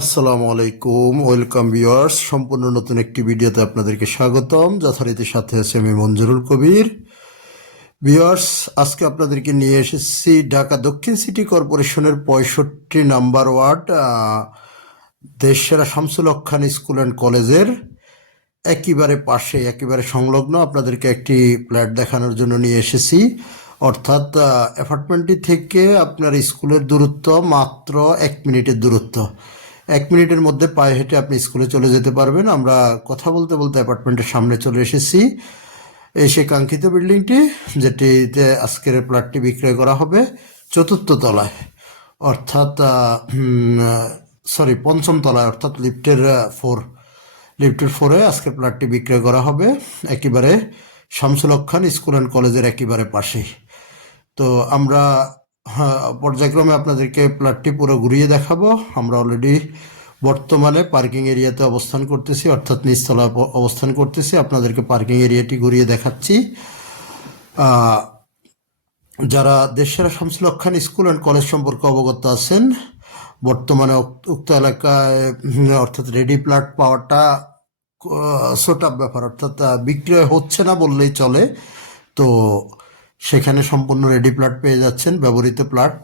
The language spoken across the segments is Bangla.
আসসালামু আলাইকুম, ওয়েলকাম ভিউয়ার্স। সম্পূর্ণ নতুন একটি ভিডিওতে আপনাদেরকে স্বাগতম। যথারীতি সাথে আছে আমি মঞ্জুরুল কবির। ভিউয়ার্স, আজকে আপনাদেরকে নিয়ে এসেছি ঢাকা দক্ষিণ সিটি কর্পোরেশনের 65 নাম্বার ওয়ার্ড দেশসেরা শামসুল হক খান স্কুল অ্যান্ড কলেজের একেবারে সংলগ্ন আপনাদেরকে একটি ফ্ল্যাট দেখানোর জন্য নিয়ে এসেছি। অর্থাৎ অ্যাপার্টমেন্টটি থেকে আপনার স্কুলের দূরত্ব মাত্র 1 মিনিটের দূরত্ব। 1 মিনিটের মধ্যে পায়ে হেঁটে আপনি স্কুলে চলে যেতে পারবেন। আমরা কথা বলতে বলতে অ্যাপার্টমেন্টের সামনে চলে এসেছি। এই সেই কাঙ্ক্ষিত বিল্ডিংটি, যেটিতে আজকের ফ্ল্যাটটি বিক্রয় করা হবে 4র্থ তলায়, অর্থাৎ পঞ্চম তলায়, অর্থাৎ লিফটের 4-এ আজকের ফ্ল্যাটটি বিক্রয় করা হবে একেবারে শামসুল হক খান স্কুল অ্যান্ড কলেজের একেবারে পাশেই। তো আমরা পর্যায়ক্রমে আপনাদেরকে ফ্ল্যাটটি পুরো ঘুরিয়ে দেখাবো। আমরা অলরেডি বর্তমানে পার্কিং এরিয়াতে অবস্থান করতেছি, অর্থাৎ নিচতলায় অবস্থান করতেছি। আপনাদেরকে পার্কিং এরিয়াটি ঘুরিয়ে দেখাচ্ছি। যারা দেশসেরা Shamsul Haq Khan school and college সম্পর্কে অবগত আছেন, বর্তমানে উক্ত এলাকায় অর্থাৎ রেডি ফ্ল্যাট পাওয়াটা ছোট ব্যাপার, অর্থাৎ বিক্রয় হচ্ছে না বললেই চলে। তো সেখানে সম্পূর্ণ রেডি প্লট পেয়ে যাচ্ছেন, ব্যবহৃত প্লট।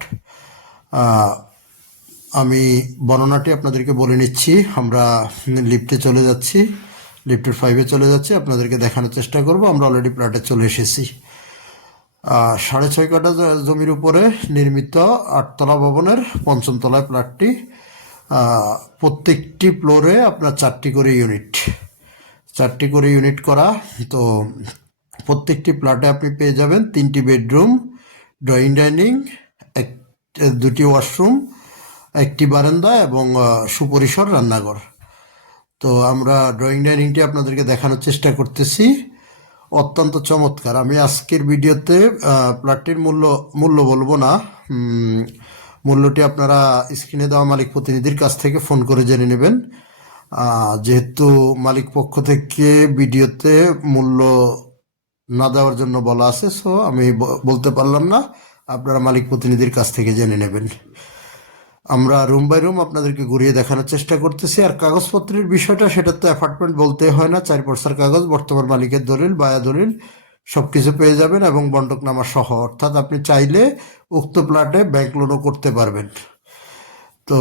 আমি বর্ণনাটি আপনাদেরকে বলে নিচ্ছি। আমরা লিফটে চলে যাচ্ছি, লিফটের 5-এ চলে যাচ্ছি, আপনাদেরকে দেখানোর চেষ্টা করব। আমরা অলরেডি প্লটে চলে এসেছি। 6.5 কাঠা জমির উপরে নির্মিত 8তলা ভবনের 5ম তলায় প্লটটি। প্রত্যেকটি ফ্লোরে আপনার 4টি করে ইউনিট করা। তো প্রত্যেকটি প্লটে আপনি পেয়ে যাবেন 3টি বেডরুম, ড্রয়িং ডাইনিং, 2টি ওয়াশরুম, 1টি বারান্দা এবং সুপরিসর রান্নাঘর। তো আমরা ড্রয়িং ডাইনিংটি আপনাদেরকে দেখানোর চেষ্টা করতেছি। অত্যন্ত চমৎকার। আমি আজকের ভিডিওতে প্লটটির মূল্য বলবো না। মূল্যটি আপনারা স্ক্রিনে দেওয়া মালিক প্রতিনিধির কাছ থেকে ফোন করে জেনে নেবেন। যেহেতু মালিক পক্ষ থেকে ভিডিওতে মূল্য না দেওয়ার জন্য বলা আছে, সো আমি বলতে পারলাম না। আপনারা মালিক প্রতিনিধির কাছ থেকে জেনে নেবেন। আমরা রুম বাই রুম আপনাদেরকে ঘুরিয়ে দেখানোর চেষ্টা করতেছি। আর কাগজপত্রের বিষয়টা, সেটা তো অ্যাপার্টমেন্ট বলতে হয় না। 4 পর্সার কাগজ, বর্তমান মালিকের দলিল, বায়া দলিল সব কিছু পেয়ে যাবেন এবং বন্টকনামা সহ। অর্থাৎ আপনি চাইলে উক্ত প্লটে ব্যাংক লোনও করতে পারবেন। তো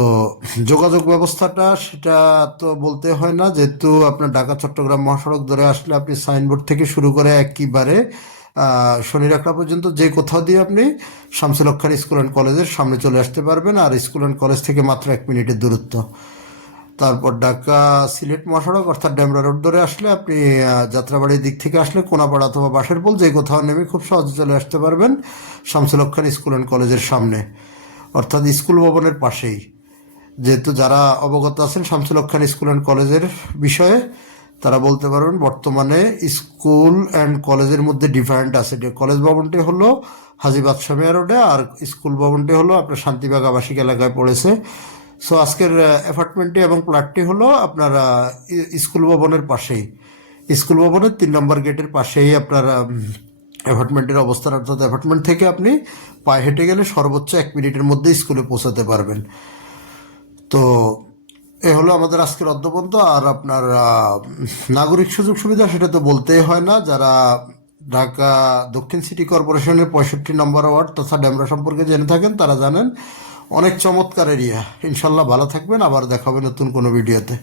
যোগাযোগ ব্যবস্থাটা সেটা তো বলতে হয় না, যেহেতু আপনার ঢাকা চট্টগ্রাম মহাসড়ক ধরে আসলে আপনি সাইনবোর্ড থেকে শুরু করে একেবারে শনিরাখড়া পর্যন্ত যে কোথাও দিয়ে আপনি শামসুল হক খান স্কুল অ্যান্ড কলেজের সামনে চলে আসতে পারবেন। আর স্কুল অ্যান্ড কলেজ থেকে মাত্র 1 মিনিটের দূরত্ব। তারপর ঢাকা সিলেট মহাসড়ক অর্থাৎ ডেমরা রোড ধরে আসলে আপনি যাত্রাবাড়ির দিক থেকে আসলে কোনাপাড়া অথবা বাঁশের পোল যে কোথাও নেমে খুব সহজে চলে আসতে পারবেন শামসুল হক খান স্কুল অ্যান্ড কলেজের সামনে, অর্থাৎ স্কুল ভবনের পাশেই। যেহেতু যারা অবগত আছেন শামসুল হক খান স্কুল অ্যান্ড কলেজের বিষয়ে, তারা বলতে পারবেন বর্তমানে স্কুল অ্যান্ড কলেজের মধ্যে ডিফারেন্ট আছে। কলেজ ভবনটি হলো হাজী বাদশা মিয়া রোডে, আর স্কুল ভবনটি হলো আপনার শান্তিবাগ আবাসিক এলাকায় পড়েছে। সো আজকের অ্যাপার্টমেন্টটি এবং প্লটটি হলো আপনার স্কুল ভবনের পাশেই, স্কুল ভবনের 3 নম্বর গেটের পাশেই আপনার অ্যাপার্টমেন্টের অবস্থান। অর্থাৎ অ্যাপার্টমেন্ট থেকে আপনি পায়ে হেঁটে গেলে সর্বোচ্চ 1 মিনিটের মধ্যে স্কুলে পৌঁছাতে পারবেন। তো এ হলো আমাদের আজকের অদ্যপন্ত। আর আপনার নাগরিক সুযোগ সুবিধা সেটা তো বলতেই হয় না। যারা ঢাকা দক্ষিণ সিটি কর্পোরেশনের 65 নম্বর ওয়ার্ড তথা ডেমরা সম্পর্কে জেনে থাকেন, তারা জানেন অনেক চমৎকার এরিয়া। ইনশাল্লাহ ভালো থাকবেন, আবার দেখা হবে নতুন কোনো ভিডিওতে।